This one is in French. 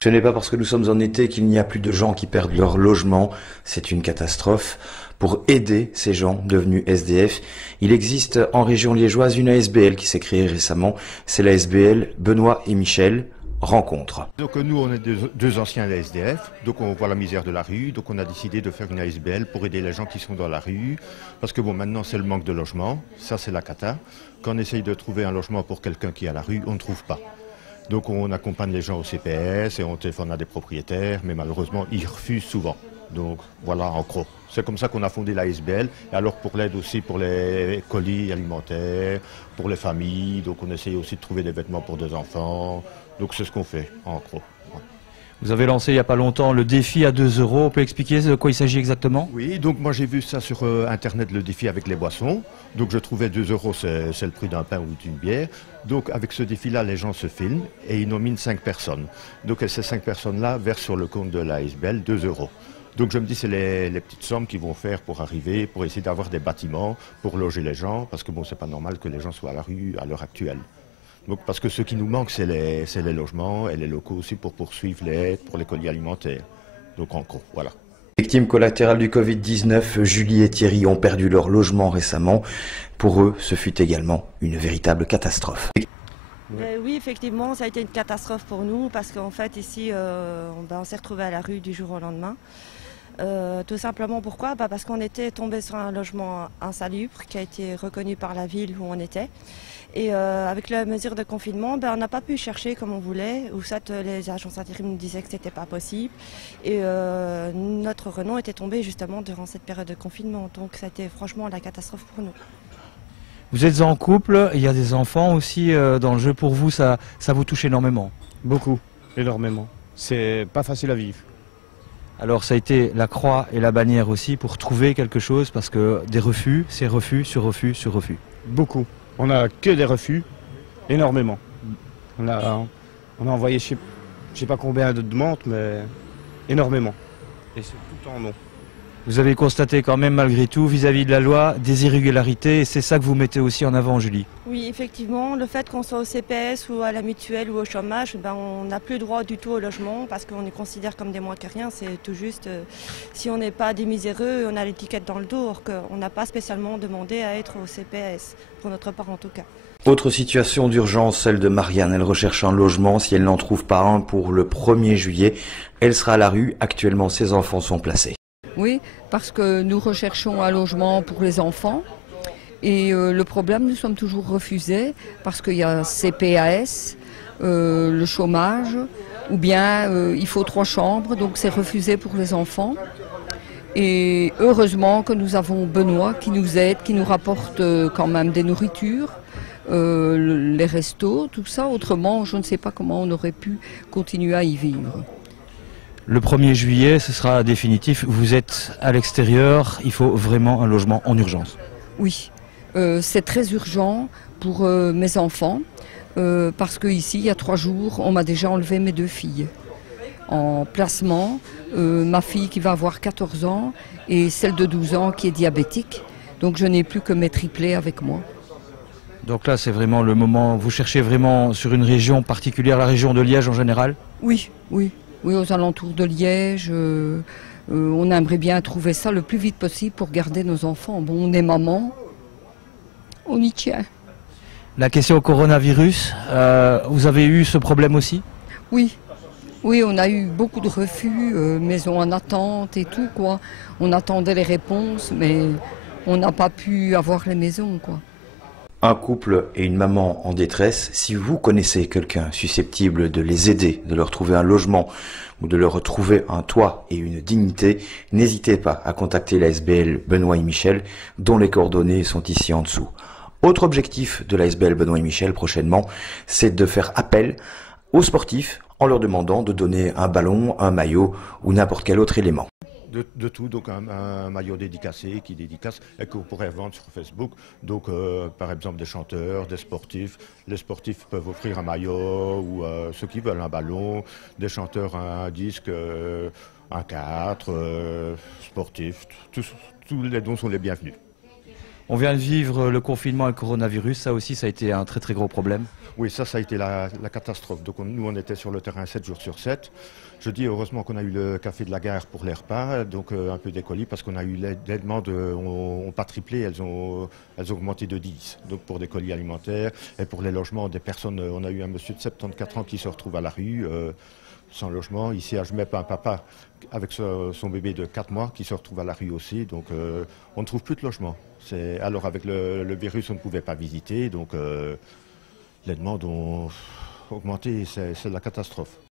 Ce n'est pas parce que nous sommes en été qu'il n'y a plus de gens qui perdent leur logement, c'est une catastrophe. Pour aider ces gens devenus SDF, il existe en région liégeoise une ASBL qui s'est créée récemment, c'est la ASBL Benoît et Michel. Rencontre. Donc nous on est deux anciens SDF, donc on voit la misère de la rue, donc on a décidé de faire une ASBL pour aider les gens qui sont dans la rue, parce que bon maintenant c'est le manque de logement, ça c'est la cata. Quand on essaye de trouver un logement pour quelqu'un qui est à la rue, on ne trouve pas. Donc on accompagne les gens au CPS et on téléphone à des propriétaires, mais malheureusement ils refusent souvent. Donc voilà en gros. C'est comme ça qu'on a fondé la SBL. Et alors pour l'aide aussi pour les colis alimentaires, pour les familles, donc on essaye aussi de trouver des vêtements pour des enfants. Donc c'est ce qu'on fait en gros. Vous avez lancé il n'y a pas longtemps le défi à 2 euros. On peut expliquer de quoi il s'agit exactement? Oui, donc moi j'ai vu ça sur internet, le défi avec les boissons. Donc je trouvais 2 euros, c'est le prix d'un pain ou d'une bière. Donc avec ce défi-là, les gens se filment et ils nominent 5 personnes. Donc ces 5 personnes-là versent sur le compte de la SBL 2 euros. Donc je me dis c'est les petites sommes qu'ils vont faire pour arriver, pour essayer d'avoir des bâtiments, pour loger les gens, parce que bon c'est pas normal que les gens soient à la rue à l'heure actuelle. Donc, parce que ce qui nous manque, c'est les logements et les locaux aussi pour poursuivre les aides pour les colis alimentaires. Donc en gros, voilà. Victimes collatérales du Covid-19, Julie et Thierry ont perdu leur logement récemment. Pour eux, ce fut également une véritable catastrophe. Oui, effectivement, ça a été une catastrophe pour nous parce qu'en fait, ici, on s'est retrouvés à la rue du jour au lendemain. Tout simplement pourquoi? Parce qu'on était tombé sur un logement insalubre qui a été reconnu par la ville où on était. Et avec la mesure de confinement, on n'a pas pu chercher comme on voulait, ou soit les agences intérim nous disaient que ce n'était pas possible. Et notre renom était tombé justement durant cette période de confinement. Donc ça a été franchement la catastrophe pour nous. Vous êtes en couple, il y a des enfants aussi dans le jeu. Pour vous, ça vous touche énormément? Beaucoup, énormément. C'est pas facile à vivre. Alors ça a été la croix et la bannière aussi pour trouver quelque chose, parce que des refus, c'est refus sur refus sur refus. Beaucoup. On n'a que des refus, énormément. On a envoyé je sais pas combien de demandes, mais énormément. Et c'est tout le temps non. Vous avez constaté quand même malgré tout, vis-à-vis de la loi, des irrégularités, et c'est ça que vous mettez aussi en avant, Julie. Oui, effectivement, le fait qu'on soit au CPS ou à la mutuelle ou au chômage, on n'a plus droit du tout au logement parce qu'on les considère comme des moins que rien. C'est tout juste, si on n'est pas des miséreux, on a l'étiquette dans le dos, alors qu'on n'a pas spécialement demandé à être au CPS, pour notre part en tout cas. Autre situation d'urgence, celle de Marianne. Elle recherche un logement. Si elle n'en trouve pas un pour le 1er juillet, elle sera à la rue. Actuellement, ses enfants sont placés. Oui, parce que nous recherchons un logement pour les enfants et le problème, nous sommes toujours refusés parce qu'il y a CPAS, le chômage, ou bien il faut 3 chambres, donc c'est refusé pour les enfants. Et heureusement que nous avons Benoît qui nous aide, qui nous rapporte quand même des nourritures, les restos, tout ça. Autrement, je ne sais pas comment on aurait pu continuer à y vivre. Le 1er juillet, ce sera définitif. Vous êtes à l'extérieur, il faut vraiment un logement en urgence. Oui, c'est très urgent pour mes enfants, parce qu'ici, il y a 3 jours, on m'a déjà enlevé mes 2 filles. En placement, ma fille qui va avoir 14 ans et celle de 12 ans qui est diabétique. Donc je n'ai plus que mes triplés avec moi. Donc là, c'est vraiment le moment, vous cherchez vraiment sur une région particulière, la région de Liège en général? Oui, oui. Oui, aux alentours de Liège, on aimerait bien trouver ça le plus vite possible pour garder nos enfants. Bon, on est maman, on y tient. La question coronavirus, vous avez eu ce problème aussi? Oui, oui, on a eu beaucoup de refus, maisons en attente et tout, quoi. On attendait les réponses, mais on n'a pas pu avoir les maisons, quoi. Un couple et une maman en détresse, si vous connaissez quelqu'un susceptible de les aider, de leur trouver un logement ou de leur retrouver un toit et une dignité, n'hésitez pas à contacter la SBL Benoît et Michel, dont les coordonnées sont ici en dessous. Autre objectif de la SBL Benoît et Michel prochainement, c'est de faire appel aux sportifs en leur demandant de donner un ballon, un maillot ou n'importe quel autre élément. De tout, donc un maillot dédicacé qui dédicace et qu'on pourrait vendre sur Facebook. Donc par exemple des chanteurs, des sportifs. Les sportifs peuvent offrir un maillot ou ceux qui veulent un ballon, des chanteurs un disque, un 4, sportifs. Tous les dons sont les bienvenus. On vient de vivre le confinement et le coronavirus, ça aussi ça a été un très très gros problème. Oui, ça a été la catastrophe. Donc nous, on était sur le terrain 7 jours sur 7. Je dis heureusement qu'on a eu le café de la gare pour les repas, donc un peu des colis, parce qu'on a eu les demandes, ont pas triplé, elles ont augmenté de 10. Donc pour des colis alimentaires et pour les logements des personnes, on a eu un monsieur de 74 ans qui se retrouve à la rue, sans logement. Ici à Jemep, un papa avec son bébé de 4 mois qui se retrouve à la rue aussi. Donc on ne trouve plus de logement. Alors avec le virus, on ne pouvait pas visiter, donc les demandes ont augmenté, c'est la catastrophe.